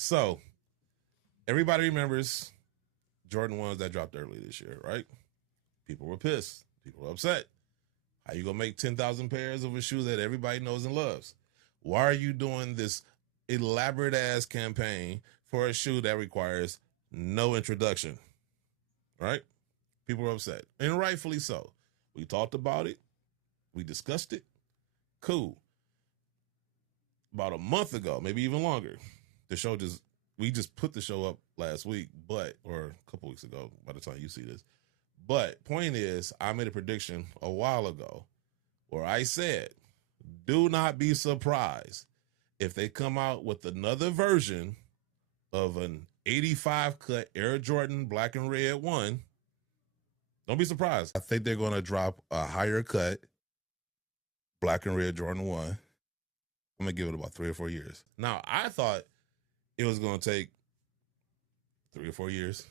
So everybody remembers Jordan 1s that dropped early this year, right? People were pissed. People were upset. How you gonna make 10,000 pairs of a shoe that everybody knows and loves? Why are you doing this elaborate ass campaign for a shoe that requires no introduction? Right? People were upset, and rightfully so. We talked about it. We discussed it. Cool. About a month ago, maybe even longer, we just put the show up last week, or a couple weeks ago by the time you see this. But point is, I made a prediction a while ago where I said, do not be surprised if they come out with another version of an 85 cut Air Jordan black and red 1. Don't be surprised. I think they're going to drop a higher cut black and red Jordan 1. I'm going to give it about 3 or 4 years. Now, I thought it was going to take 3 or 4 years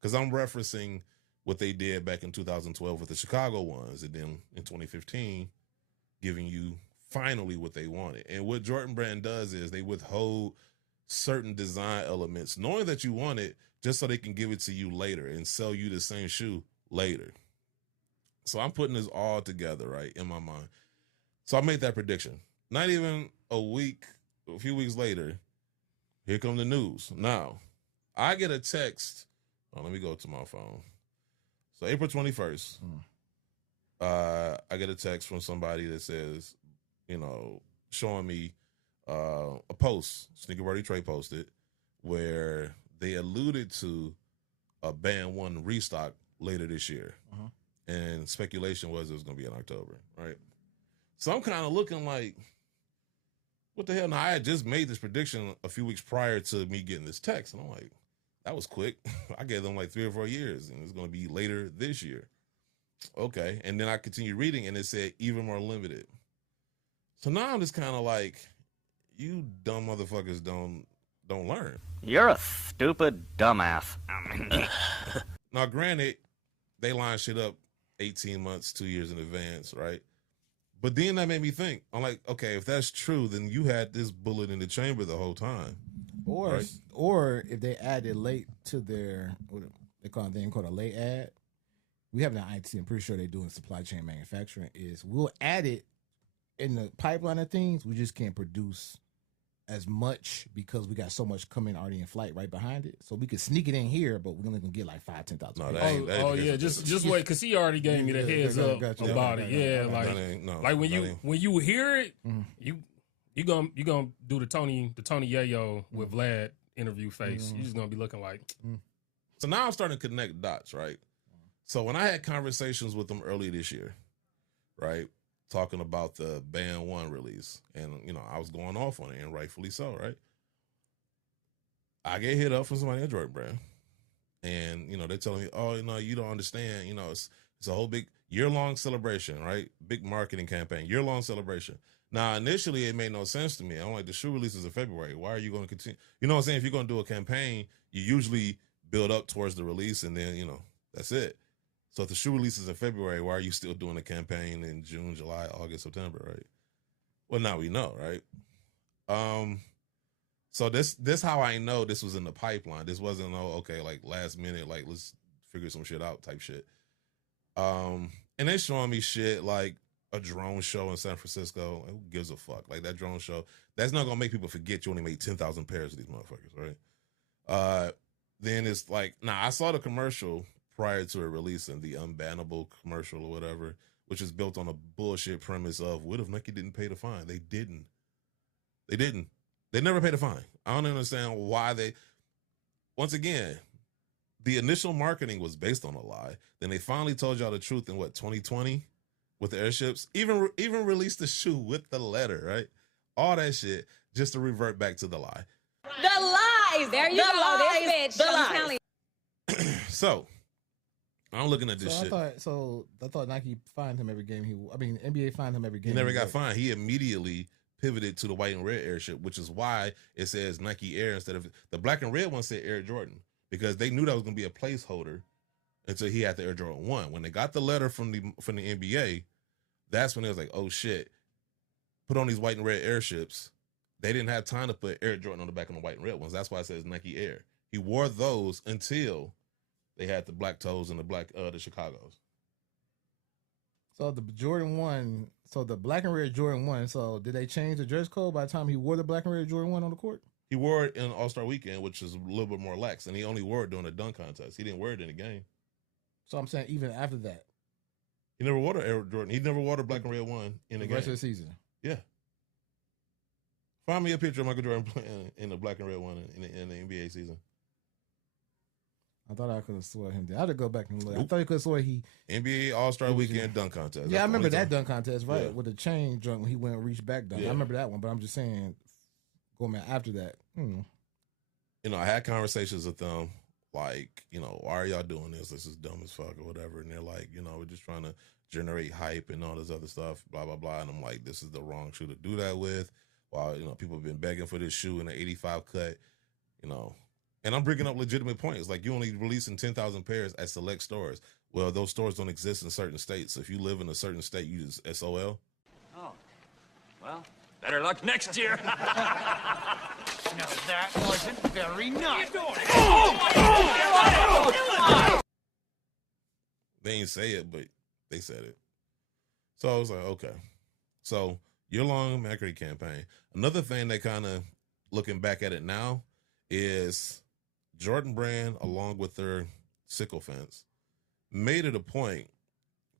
because I'm referencing what they did back in 2012 with the Chicago ones, and then in 2015, giving you finally what they wanted. And what Jordan Brand does is they withhold certain design elements, knowing that you want it, just so they can give it to you later and sell you the same shoe later. So I'm putting this all together, right, in my mind. So I made that prediction. Not even a few weeks later, here come the news. Now, I get a text. Oh, let me go to my phone. So April 21st, I get a text from somebody that says, showing me a post Sneaker Birdie Trey posted where they alluded to a Band 1 restock later this year. And speculation was it was going to be in October, right? So I'm kind of looking like, what the hell? Now, I had just made this prediction a few weeks prior to me getting this text, and I'm like, that was quick. I gave them like 3 or 4 years, and it's going to be later this year. Okay. And then I continued reading, and it said even more limited. So now I'm just kind of like, you dumb motherfuckers don't learn. You're a stupid dumbass. Now, granted, they line shit up 18 months, 2 years in advance, right? But then that made me think. I'm like, okay, if that's true, then you had this bullet in the chamber the whole time. Or if they added late to their, what they call a thing called a late ad, we have an IT, I'm pretty sure they're doing supply chain manufacturing, is we'll add it in the pipeline of things. We just can't produce as much because we got so much coming already in flight right behind it. So we could sneak it in here, but we're only going to get like 5,000, 10,000. Yeah, just wait, because he already gave me the heads up about it. Yeah, like when you hear it, you gonna do the Tony Yayo with Vlad interview face. You're just gonna be looking like. So now I'm starting to connect dots, right? So when I had conversations with them early this year, right, talking about the Band 1 release, and I was going off on it, and rightfully so, right? I get hit up from somebody at Jordan Brand, and they're telling me, oh, you don't understand, it's a whole big year-long celebration, right? Big marketing campaign, year-long celebration. Now, initially, it made no sense to me. I'm like, the shoe releases in February. Why are you going to continue? You know what I'm saying? If you're going to do a campaign, you usually build up towards the release, and then, that's it. So if the shoe releases in February, why are you still doing a campaign in June, July, August, September, right? Well, now we know, right? So this how I know this was in the pipeline. This wasn't, like last minute, like let's figure some shit out type shit. And they showing me shit like a drone show in San Francisco. Who gives a fuck? Like that drone show, that's not gonna make people forget you only made 10,000 pairs of these motherfuckers, right? Then it's like, I saw the commercial prior to it releasing, the unbannable commercial or whatever, which is built on a bullshit premise of what if Nike didn't pay the fine? They didn't. They never paid a fine. I don't understand why they. Once again, the initial marketing was based on a lie. Then they finally told y'all the truth in 2020 with the airships. Even released the shoe with the letter, right? All that shit just to revert back to the lie. The lies. There you go. This bitch. The lies. So I'm looking at this shit. I thought Nike fined him every game. NBA fined him every game. He never got fined. He immediately pivoted to the white and red airship, which is why it says Nike Air instead of the black and red one said Air Jordan, because they knew that was going to be a placeholder until he had the Air Jordan 1. When they got the letter from the NBA, that's when it was like, oh shit, put on these white and red airships. they didn't have time to put Air Jordan on the back of the white and red ones. That's why it says Nike Air. He wore those until they had the black toes and the Chicago's. So the Jordan 1, so the black and red Jordan 1, so did they change the dress code by the time he wore the black and red Jordan 1 on the court? He wore it in All-Star Weekend, which is a little bit more lax, and he only wore it during the dunk contest. He didn't wear it in the game. So I'm saying even after that. He never wore the Air Jordan. He never wore the black and red one in the game. Rest of the season. Yeah. Find me a picture of Michael Jordan playing in the black and red one in the NBA season. I thought I could have swore him. I had to go back and look. I thought he could have swore he NBA All-Star Weekend dunk contest. Yeah, I remember that dunk contest, right? With the chain jump when he went and reached back dunk. I remember that one, but I'm just saying, going back after that. You know, I had conversations with them like, you know, why are y'all doing this? This is dumb as fuck or whatever. And they're like, you know, we're just trying to generate hype and all this other stuff, blah, blah, blah. And I'm like, this is the wrong shoe to do that with. While, you know, people have been begging for this shoe in the 85 cut, you know. And I'm bringing up legitimate points. Like, you only releasing 10,000 pairs at select stores. Well, those stores don't exist in certain states. So if you live in a certain state, you use SOL. Oh, well, better luck next year. No, that wasn't very nice. They didn't say it, but they said it. So I was like, okay. So year-long marketing campaign. Another thing that kind of, looking back at it now, is Jordan Brand, along with their sycophants, made it a point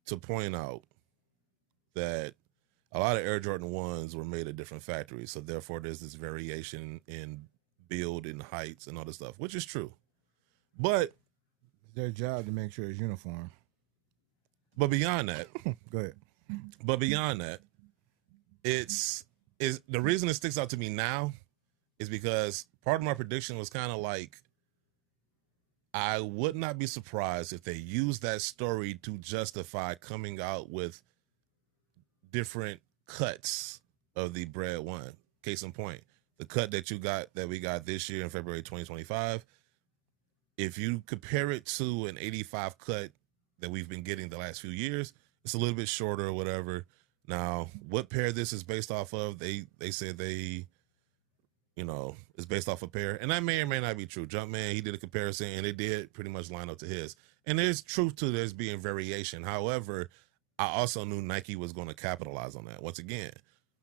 to point out that a lot of Air Jordan 1s were made at different factories. So therefore, there's this variation in build and heights and all this stuff, which is true. But it's their job to make sure it's uniform. But beyond that, go ahead. But beyond that, is the reason it sticks out to me now is because part of my prediction was kind of like, I would not be surprised if they use that story to justify coming out with different cuts of the bread one. Case in point, the cut that we got this year in February 2025, if you compare it to an 85 cut that we've been getting the last few years, it's a little bit shorter or whatever. Now, what pair this is based off of, they said they, you know, it's based off a pair. And that may or may not be true. Jumpman, he did a comparison, and it did pretty much line up to his. And there's truth to there's being variation. However, I also knew Nike was going to capitalize on that. Once again,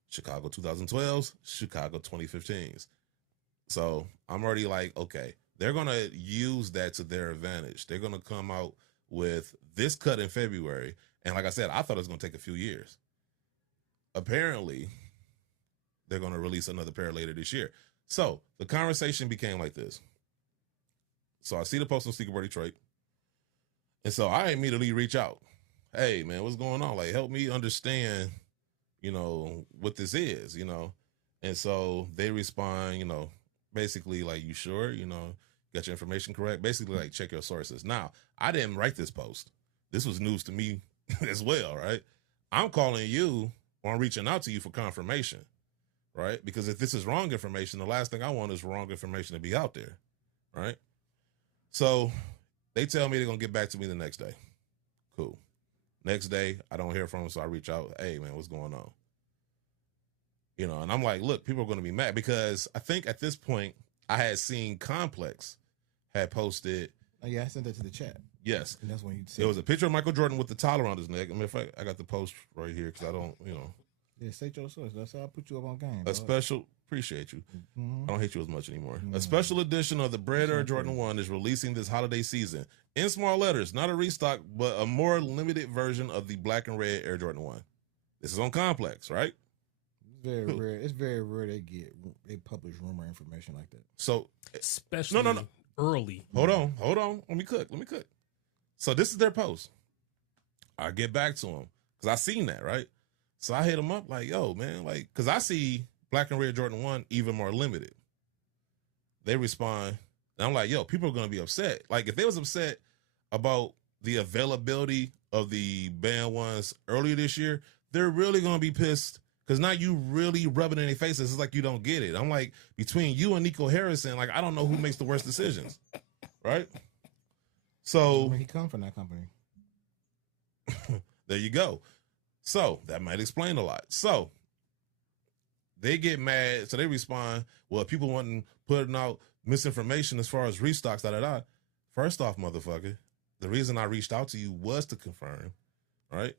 Chicago 2012s, Chicago 2015s. So I'm already like, okay, they're going to use that to their advantage. They're going to come out with this cut in February. And like I said, I thought it was going to take a few years. Apparently, they're going to release another pair later this year. So the conversation became like this. So I see the post on Sneaker Board Detroit. And so I immediately reach out. Hey, man, what's going on? Like, help me understand, you know, what this is, you know? And so they respond, you know, basically like, you sure, you know, got your information correct? Basically like, check your sources. Now, I didn't write this post. This was news to me as well, right? I'm calling you or I'm reaching out to you for confirmation, right? Because if this is wrong information, the last thing I want is wrong information to be out there, right? So they tell me they're going to get back to me the next day. Cool. Next day, I don't hear from them, so I reach out. Hey, man, what's going on? You know, and I'm like, look, people are going to be mad because I think at this point I had seen Complex had posted. Oh, yeah, I sent that to the chat. Yes. And that's when you said there was a picture of Michael Jordan with the towel around his neck. I mean, in fact, I got the post right here because I don't, you know. Yeah, state your source. That's how I put you up on game. A special, appreciate you. I don't hate you as much anymore. A special edition of the Bread Air Jordan 1 is releasing this holiday season. In small letters, not a restock, but a more limited version of the black and red Air Jordan 1. This is on Complex, right? It's very rare. It's very rare they publish rumor information like that. So, especially early. Hold on. Let me cook. So this is their post. I get back to them because I seen that, right? So I hit them up like, yo, man, like, because I see black and red Jordan 1 even more limited. They respond, and I'm like, yo, people are going to be upset. Like, if they was upset about the availability of the band ones earlier this year, they're really going to be pissed because now you really rubbing in their faces. It's like you don't get it. I'm like, between you and Nico Harrison, like, I don't know who makes the worst decisions, right? So he come from that company. There you go. So that might explain a lot. So they get mad, so they respond, well, people wanting putting out misinformation as far as restocks, da-da-da. First off, motherfucker, the reason I reached out to you was to confirm, right?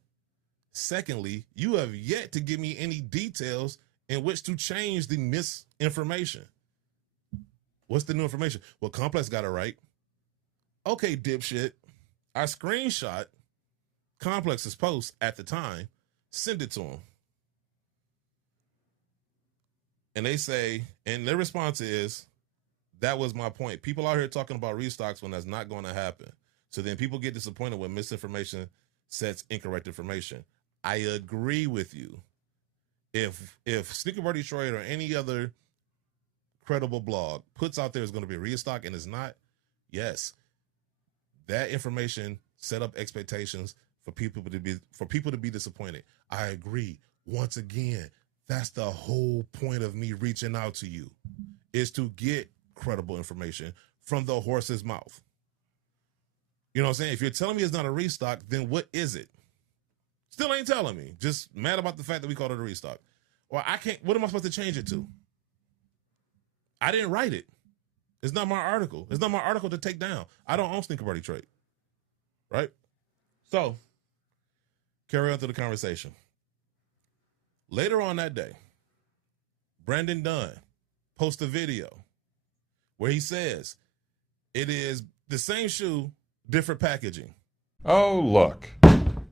Secondly, you have yet to give me any details in which to change the misinformation. What's the new information? Well, Complex got it right. Okay, dipshit. I screenshot Complex's post at the time, send it to him. And they say, and their response is, that was my point. People out here talking about restocks when that's not going to happen. So then people get disappointed when misinformation sets incorrect information. I agree with you. If Sneaker Bar Detroit or any other credible blog puts out there is going to be a restock and it's not, yes, that information set up expectations for people to be disappointed. I agree. Once again, that's the whole point of me reaching out to you, is to get credible information from the horse's mouth. You know what I'm saying? If you're telling me it's not a restock, then what is it? Still ain't telling me. Just mad about the fact that we called it a restock. Or I can't, what am I supposed to change it to? I didn't write it. It's not my article. It's not my article to take down. I don't own Sneaker Bar Detroit. Right? So, carry on to the conversation. Later on that day, Brandon Dunn posts a video where he says it is the same shoe, different packaging. Oh, look.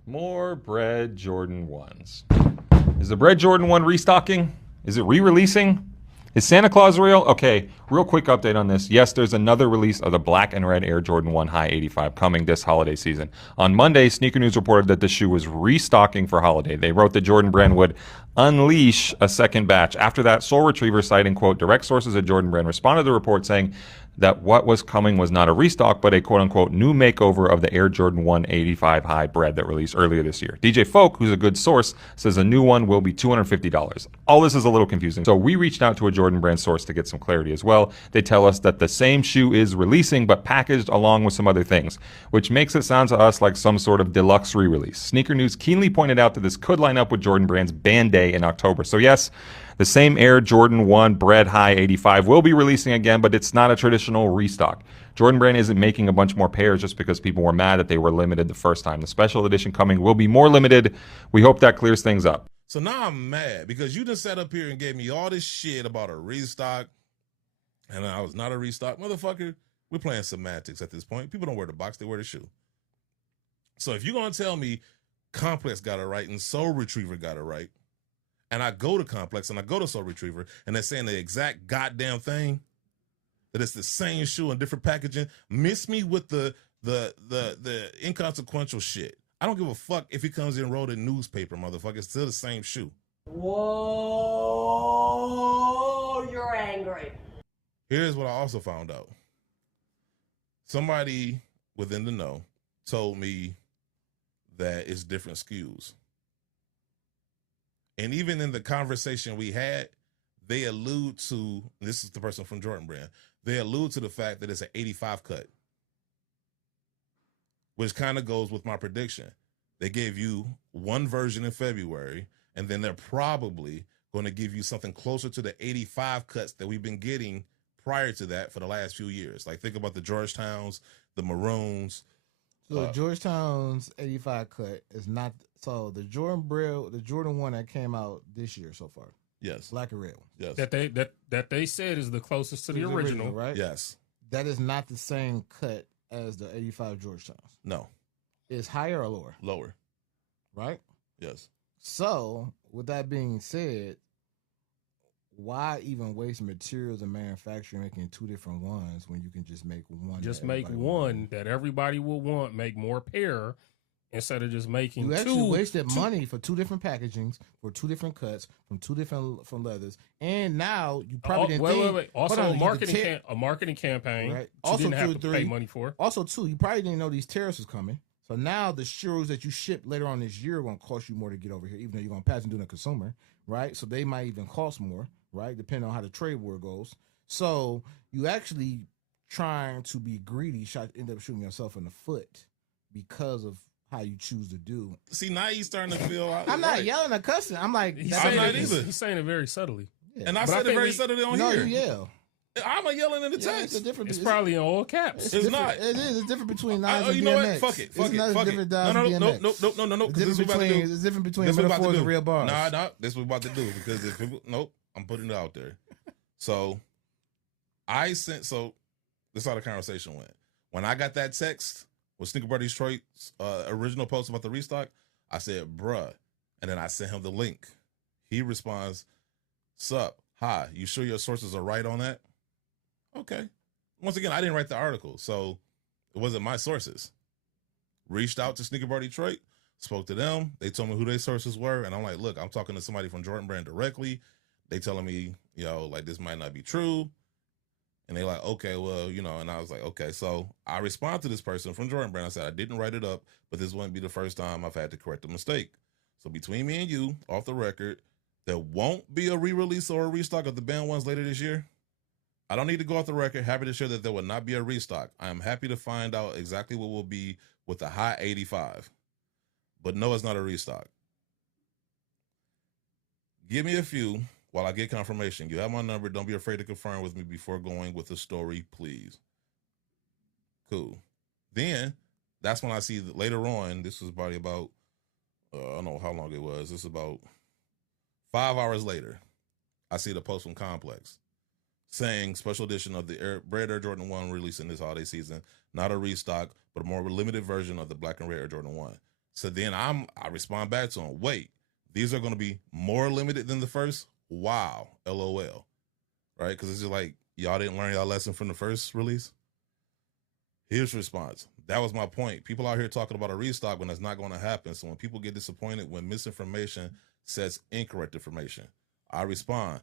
More Bread Jordan 1s. Is the Bread Jordan 1 restocking? Is it re-releasing? Is Santa Claus real? Okay, real quick update on this. Yes, there's another release of the black and red Air Jordan 1 High 85 coming this holiday season. On Monday, Sneaker News reported that the shoe was restocking for holiday. They wrote that Jordan Brand would unleash a second batch. After that, Soul Retriever, citing, quote, direct sources at Jordan Brand, responded to the report saying that what was coming was not a restock, but a quote-unquote new makeover of the Air Jordan 1 85 High Bread that released earlier this year. DJ Folk, who's a good source, says a new one will be $250. All this is a little confusing, so we reached out to a Jordan Brand source to get some clarity as well. They tell us that the same shoe is releasing, but packaged along with some other things, which makes it sound to us like some sort of deluxe re-release. Sneaker News keenly pointed out that this could line up with Jordan Brand's Band Day in October. So yes, the same Air Jordan 1 Bread High 85 will be releasing again, but it's not a traditional restock. Jordan Brand isn't making a bunch more pairs just because people were mad that they were limited the first time. The special edition coming will be more limited. We hope that clears things up. So now I'm mad because you just sat up here and gave me all this shit about a restock, and I was not a restock. Motherfucker, we're playing semantics at this point. People don't wear the box, they wear the shoe. So if you're going to tell me Complex got it right and Soul Retriever got it right, and I go to Complex and I go to Soul Retriever and they're saying the exact goddamn thing, that it's the same shoe in different packaging, miss me with the inconsequential shit. I don't give a fuck if it comes in rolled in newspaper, motherfucker. It's still the same shoe. Whoa, you're angry. Here's what I also found out. Somebody within the know told me that it's different SKUs. And even in the conversation we had, they allude to, this is the person from Jordan Brand, they allude to the fact that it's an 85 cut, which kind of goes with my prediction. They gave you one version in February, and then they're probably going to give you something closer to the 85 cuts that we've been getting prior to that for the last few years. Like, think about the Georgetowns, the Maroons. So Georgetown's 85 cut is not, so the Jordan Brand, the Jordan 1 that came out this year so far. Yes. Black and red one. Yes. That they said is the closest to the original, right? Yes. That is not the same cut as the 85 Georgetowns. No. Is higher or lower? Lower. Right? Yes. So, with that being said, why even waste materials and manufacturing making two different ones when you can just make one? Just make one that everybody will want, make more pair instead of just making two. You actually wasted money for two different packagings, for two different cuts, from two different from leathers. And now you probably didn't think... Wait. Also a marketing campaign right. You also didn't have to pay money for. Also, too, you probably didn't know these tariffs was coming. So now the shoes that you ship later on this year are going to cost you more to get over here, even though you're going to pass them to the consumer, right? So they might even cost more, right? Depending on how the trade war goes. So you actually trying to be greedy, end up shooting yourself in the foot because of how you choose to do. See, now he's starting to feel... I'm not yelling or cussing. I'm like... He's saying it very subtly. Yeah. And I said it very subtly on here. No, you yell. I'm a yelling in the text. It's probably in all caps. It's not. It is. It's different between Nas and you know DMX. what? Fuck it. Fuck it. Different Nas and DMX. No. It's different between metaphors and real bars. Nah. This is what we're about to do because if people, I'm putting it out there. So this is how the conversation went. When I got that text with Sneaker Bar Detroit's original post about the restock, I said, bruh. And then I sent him the link. He responds, sup, hi, you sure your sources are right on that? Okay. Once again, I didn't write the article, so it wasn't my sources. Reached out to Sneaker Bar Detroit, spoke to them. They told me who their sources were. And I'm like, look, I'm talking to somebody from Jordan Brand directly. They telling me, like this might not be true. And they like, okay, well, and I was like, okay. So I respond to this person from Jordan Brand. I said, I didn't write it up, but this wouldn't be the first time I've had to correct a mistake. So between me and you, off the record, there won't be a re-release or a restock of the banned ones later this year. I don't need to go off the record. Happy to share that there will not be a restock. I am happy to find out exactly what will be with the high 85. But no, it's not a restock. Give me a few while I get confirmation. You have my number. Don't be afraid to confirm with me before going with the story, please. Cool. Then, that's when I see that later on, this was probably about, I don't know how long it was. This is about 5 hours later. I see the post from Complex saying special edition of the Red Air Jordan 1 releasing this holiday season. Not a restock, but a more limited version of the black and red Air Jordan 1. So then I respond back to him, wait, these are going to be more limited than the first? Wow, LOL. Right? Because it's just like, y'all didn't learn y'all lesson from the first release? His response, that was my point. People out here talking about a restock when that's not going to happen. So when people get disappointed when misinformation says incorrect information, I respond,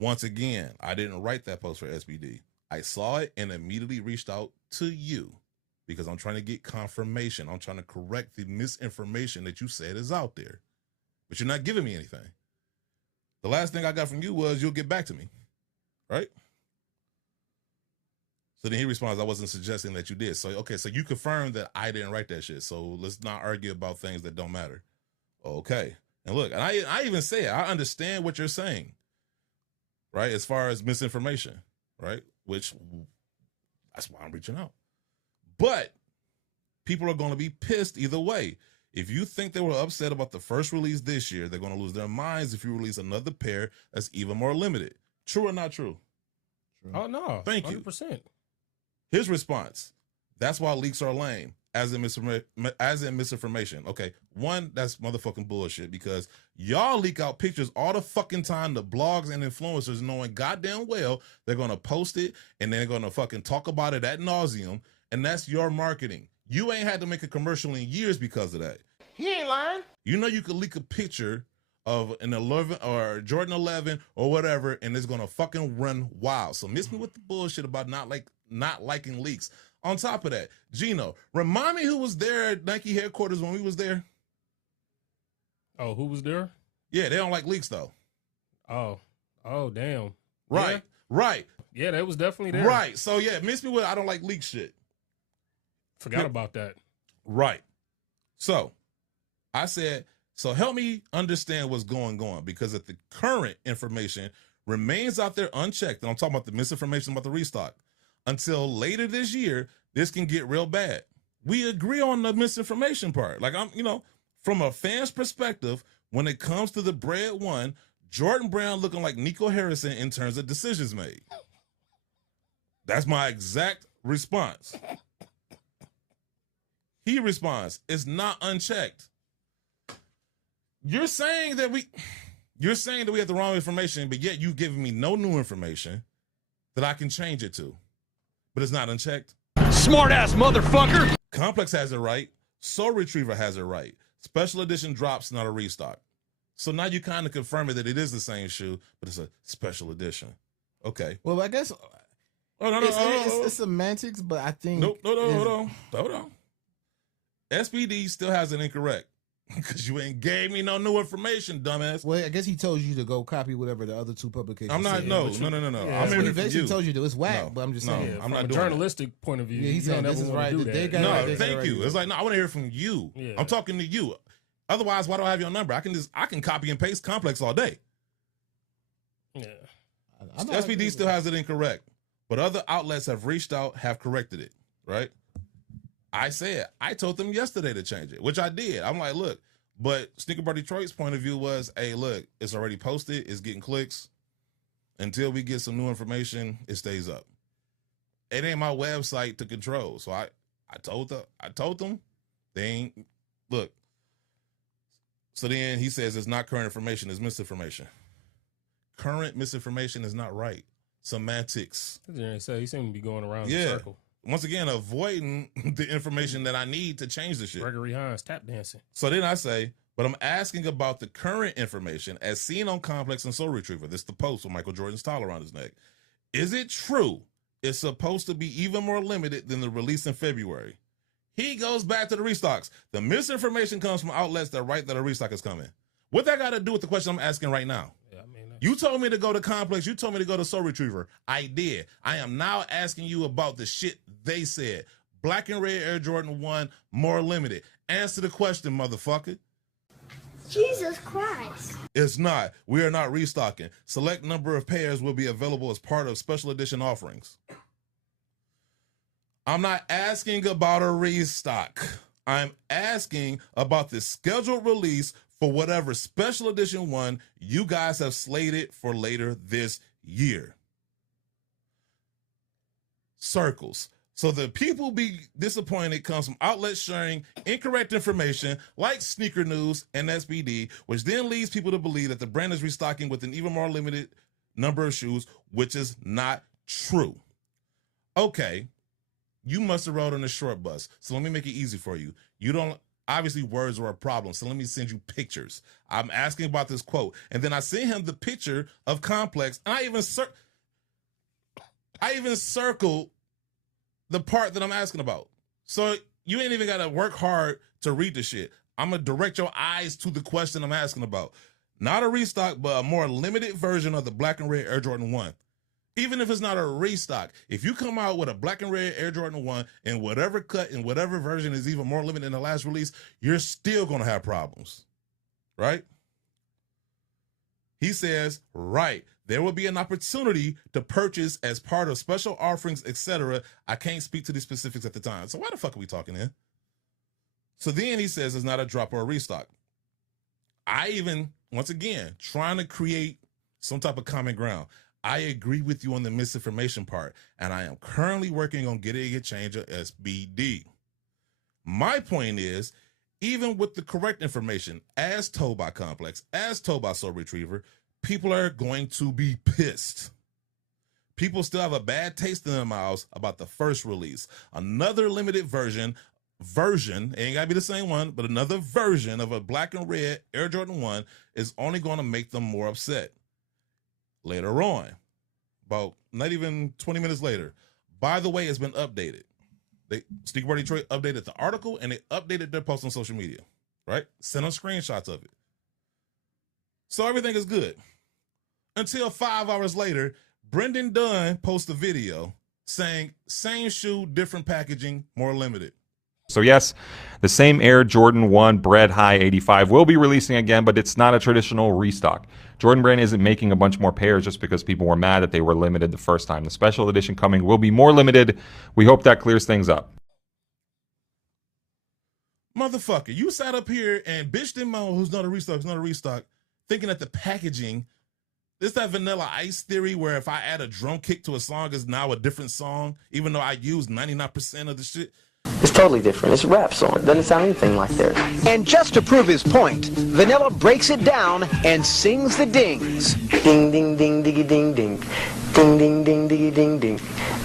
once again, I didn't write that post for SBD. I saw it and immediately reached out to you because I'm trying to get confirmation. I'm trying to correct the misinformation that you said is out there. But you're not giving me anything. The last thing I got from you was you'll get back to me. Right? So then he responds, I wasn't suggesting that you did. So, okay, so you confirmed that I didn't write that shit. So let's not argue about things that don't matter. Okay. And look, and I even say it. I understand what you're saying. Right? As far as misinformation. Right? Which, that's why I'm reaching out. But people are going to be pissed either way. If you think they were upset about the first release this year, they're going to lose their minds if you release another pair that's even more limited. True or not true? True. Oh, no. Thank 100%. you. His response, that's why leaks are lame, as in misinformation. Okay, one, that's motherfucking bullshit because y'all leak out pictures all the fucking time to blogs and influencers knowing goddamn well they're going to post it and they're going to fucking talk about it ad nauseum, and that's your marketing. You ain't had to make a commercial in years because of that. He ain't lying. You know you could leak a picture of an 11 or Jordan 11 or whatever, and it's going to fucking run wild. So miss me with the bullshit about not liking leaks. On top of that, Gino, remind me who was there at Nike headquarters when we was there. Oh, who was there? Yeah, they don't like leaks though. Oh, damn. Right, yeah. Right. Yeah, that was definitely there. Right. So yeah, miss me with I don't like leak shit. Forgot about that. Right. So I said, so help me understand what's going on, because if the current information remains out there unchecked, and I'm talking about the misinformation about the restock, until later this year, this can get real bad. We agree on the misinformation part. Like from a fan's perspective, when it comes to the Bread One, Jordan Brown looking like Nico Harrison in terms of decisions made. That's my exact response. He responds, it's not unchecked. You're saying that we have the wrong information, but yet you've given me no new information that I can change it to. But it's not unchecked. Smart ass motherfucker. Complex has it right. Soul Retriever has it right. Special edition drops, not a restock. So now you kind of confirm it that it is the same shoe, but it's a special edition. Okay. Well, I guess it's semantics, but I think hold on. SBD still has it incorrect because you ain't gave me no new information, dumbass. Well, I guess he told you to go copy whatever the other two publications. I'm not. said. No. Yeah, I'm he basically told you to. It's whack, but I'm just saying. I'm from not a doing journalistic point of view. Yeah, he said this is right. They got no, right, thank you. It's like I want to hear from you. Yeah. I'm talking to you. Otherwise, why do I have your number? I can copy and paste Complex all day. Yeah. SBD still has it incorrect, but other outlets have reached out, have corrected it, right? I told them yesterday to change it, which I did. I'm like, look, but Sneaker Bar Detroit's point of view was, hey, look, it's already posted, it's getting clicks. Until we get some new information, it stays up. It ain't my website to control. So I told them, they ain't, look. So then he says it's not current information, it's misinformation. Current misinformation is not right. Semantics. So he seemed to be going around the circle. Once again, avoiding the information that I need to change the shit. Gregory Hines tap dancing. So then I say, but I'm asking about the current information as seen on Complex and Soul Retriever. This is the post with Michael Jordan's towel around his neck. Is it true it's supposed to be even more limited than the release in February? He goes back to the restocks. The misinformation comes from outlets that write that a restock is coming. What that got to do with the question I'm asking right now? Yeah, I mean, you told me to go to Complex. You told me to go to Soul Retriever. I did. I am now asking you about the shit they said. Black and red Air Jordan 1, more limited. Answer the question, motherfucker. Jesus Christ. It's not. We are not restocking. Select number of pairs will be available as part of special edition offerings. I'm not asking about a restock. I'm asking about the scheduled release for whatever special edition one you guys have slated for later this year. Circles. So the people be disappointed comes from outlets sharing incorrect information like Sneaker News and SBD, which then leads people to believe that the brand is restocking with an even more limited number of shoes, which is not true. Okay, you must have rode on a short bus, so let me make it easy for you. You don't, obviously words are a problem, so let me send you pictures. I'm asking about this quote, and then I sent him the picture of Complex, and I even circled the part that I'm asking about. So you ain't even got to work hard to read the shit. I'm going to direct your eyes to the question I'm asking about. Not a restock, but a more limited version of the black and red Air Jordan 1. Even if it's not a restock, if you come out with a black and red Air Jordan 1 in whatever cut and whatever version is even more limited than the last release, you're still going to have problems. Right? He says, right. There will be an opportunity to purchase as part of special offerings, etc. I can't speak to the specifics at the time. So why the fuck are we talking here? So then he says it's not a drop or a restock. I even, once again, trying to create some type of common ground. I agree with you on the misinformation part, and I am currently working on getting a change of SBD. My point is, even with the correct information, as told by Complex, as told by Soul Retriever, people are going to be pissed. People still have a bad taste in their mouths about the first release. Another limited version, it ain't gotta be the same one, but another version of a black and red Air Jordan 1 is only going to make them more upset. Later on, about not even 20 minutes later, by the way, it's been updated. Sneaker Bar Detroit updated the article and they updated their post on social media, right? Sent them screenshots of it. So everything is good. Until 5 hours later, Brendan Dunn posts a video saying, same shoe, different packaging, more limited. So yes, the same Air Jordan 1 Bread High 85 will be releasing again, but it's not a traditional restock. Jordan Brand isn't making a bunch more pairs just because people were mad that they were limited the first time. The special edition coming will be more limited. We hope that clears things up. Motherfucker, you sat up here and bitched and moaned who's not a restock, thinking that the packaging, this that Vanilla Ice theory where if I add a drum kick to a song, it's now a different song, even though I use 99% of the shit. It's totally different. It's a rap song. It doesn't sound anything like theirs. And just to prove his point, Vanilla breaks it down and sings the dings. Ding, ding, ding, diggy, ding, ding. Ding, ding, ding, diggy, ding, ding.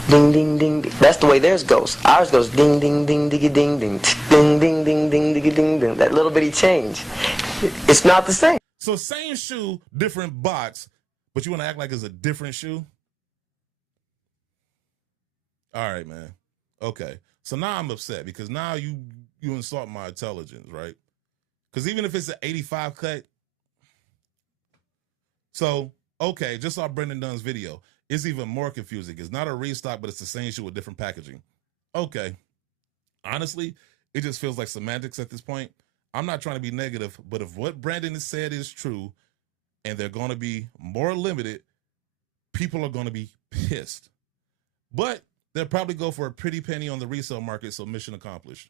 Ding, ding, ding, ding. That's the way theirs goes. Ours goes ding, ding, ding, diggy, ding, ding. Ding, ding, ding, ding, diggy, ding, ding. That little bitty change. It's not the same. So same shoe, different box, but you want to act like it's a different shoe? All right, man. Okay. So now I'm upset because now you insult my intelligence, right? Because even if it's an 85 cut, so, okay, just saw Brendan Dunn's video. It's even more confusing. It's not a restock, but it's the same shoe with different packaging. Okay. Honestly, it just feels like semantics at this point. I'm not trying to be negative, but if what Brandon has said is true and they're going to be more limited, people are going to be pissed. But they'll probably go for a pretty penny on the resale market, so mission accomplished.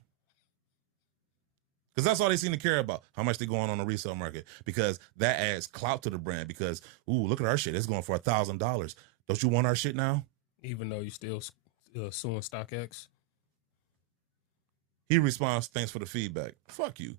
Because that's all they seem to care about, how much they go on the resale market. Because that adds clout to the brand. Because, ooh, look at our shit. It's going for $1,000. Don't you want our shit now? Even though you still suing StockX? He responds, thanks for the feedback. Fuck you.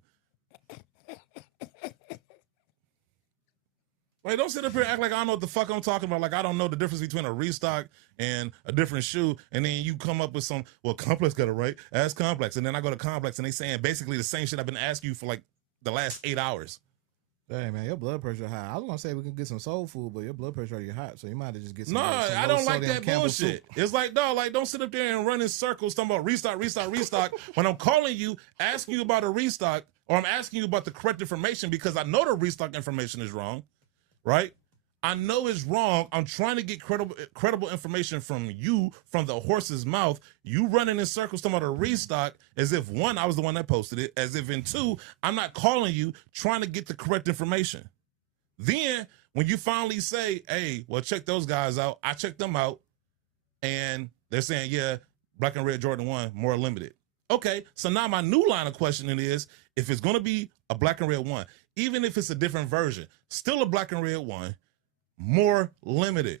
Like, don't sit up here and act like I don't know what the fuck I'm talking about. Like, I don't know the difference between a restock and a different shoe. And then you come up with some, well, Complex got it right. Ask Complex. And then I go to Complex and they saying basically the same shit I've been asking you for like the last 8 hours. Hey, man, your blood pressure high. I was going to say we can get some soul food, but your blood pressure already hot. So you might have just get some. No, some I don't like that Campbell bullshit. soup. It's like, no, like, don't sit up there and run in circles talking about restock. When I'm calling you, asking you about a restock, or I'm asking you about the correct information because I know the restock information is wrong, right? I know it's wrong. I'm trying to get credible information from you, from the horse's mouth. You running in circles talking about a restock as if, one, I was the one that posted it, as if in two, I'm not calling you trying to get the correct information. Then when you finally say, hey, well, check those guys out, I checked them out, and they're saying, yeah, black and red Jordan 1, more limited. Okay, so now my new line of questioning is, if it's going to be a black and red 1, even if it's a different version, still a black and red 1, more limited.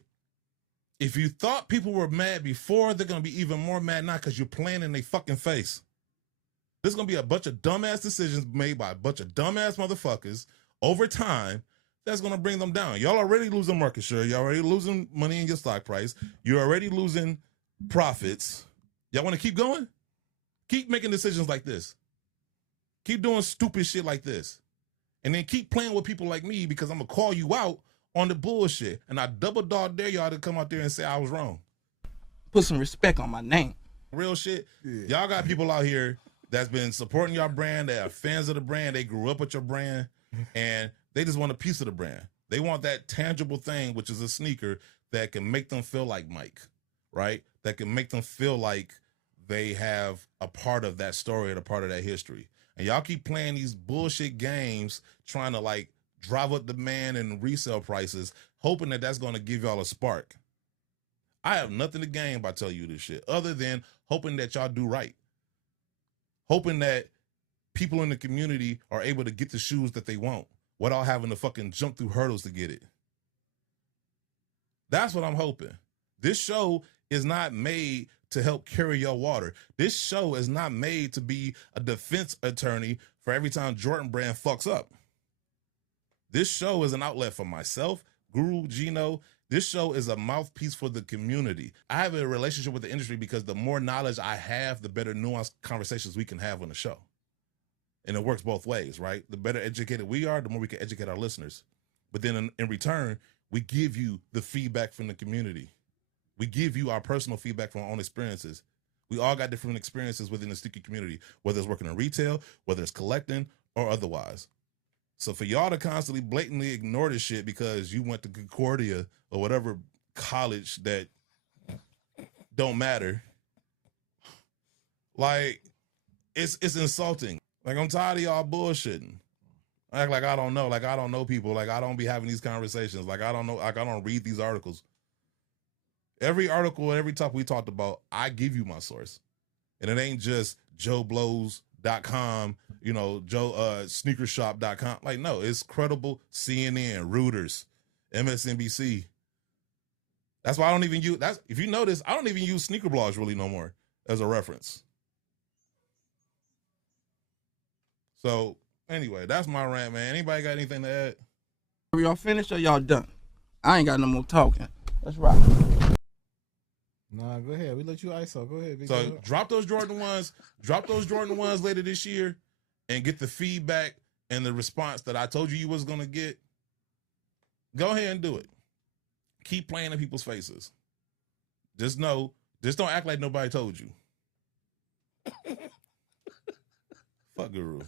If you thought people were mad before, they're going to be even more mad now because you're playing in their fucking face. There's going to be a bunch of dumbass decisions made by a bunch of dumbass motherfuckers over time that's going to bring them down. Y'all already losing market share. Y'all already losing money in your stock price. You're already losing profits. Y'all want to keep going? Keep making decisions like this. Keep doing stupid shit like this. And then keep playing with people like me because I'm going to call you out on the bullshit. And I double dog dare y'all to come out there and say I was wrong. Put some respect on my name. Real shit. Yeah. Y'all got people out here that's been supporting your brand. They are fans of the brand. They grew up with your brand. And they just want a piece of the brand. They want that tangible thing, which is a sneaker that can make them feel like Mike, right? That can make them feel like they have a part of that story and a part of that history. And y'all keep playing these bullshit games trying to like drive up demand and resale prices, hoping that that's going to give y'all a spark. I have nothing to gain by telling you this shit other than hoping that y'all do right. Hoping that people in the community are able to get the shoes that they want without having to fucking jump through hurdles to get it. That's what I'm hoping. This show is not made to help carry your water. This show is not made to be a defense attorney for every time Jordan Brand fucks up. This show is an outlet for myself, Guru, Gino. This show is a mouthpiece for the community. I have a relationship with the industry because the more knowledge I have, the better nuanced conversations we can have on the show. And it works both ways, right? The better educated we are, the more we can educate our listeners. But then in return, we give you the feedback from the community. We give you our personal feedback from our own experiences. We all got different experiences within the sneaker community, whether it's working in retail, whether it's collecting, or otherwise. So for y'all to constantly blatantly ignore this shit because you went to Concordia or whatever college that don't matter, like, it's insulting. Like, I'm tired of y'all bullshitting. Act like I don't know. Like, I don't know people. Like, I don't be having these conversations. Like, I don't know. Like, I don't read these articles. Every article, every topic we talked about, I give you my source. And it ain't just JoeBlows.com, you know, sneakershop.com. Like, no, it's credible. CNN, Reuters, MSNBC. That's why I don't even use, if you notice, I don't even use sneaker blogs really no more as a reference. So anyway, that's my rant, man. Anybody got anything to add? Are y'all finished or y'all done? I ain't got no more talking. Let's rock. Nah, go ahead. We let you ISO. Go ahead. So drop those Jordan 1s. Drop those Jordan 1s later this year and get the feedback and the response that I told you was going to get. Go ahead and do it. Keep playing in people's faces. Just know, just don't act like nobody told you. Fuck Guru.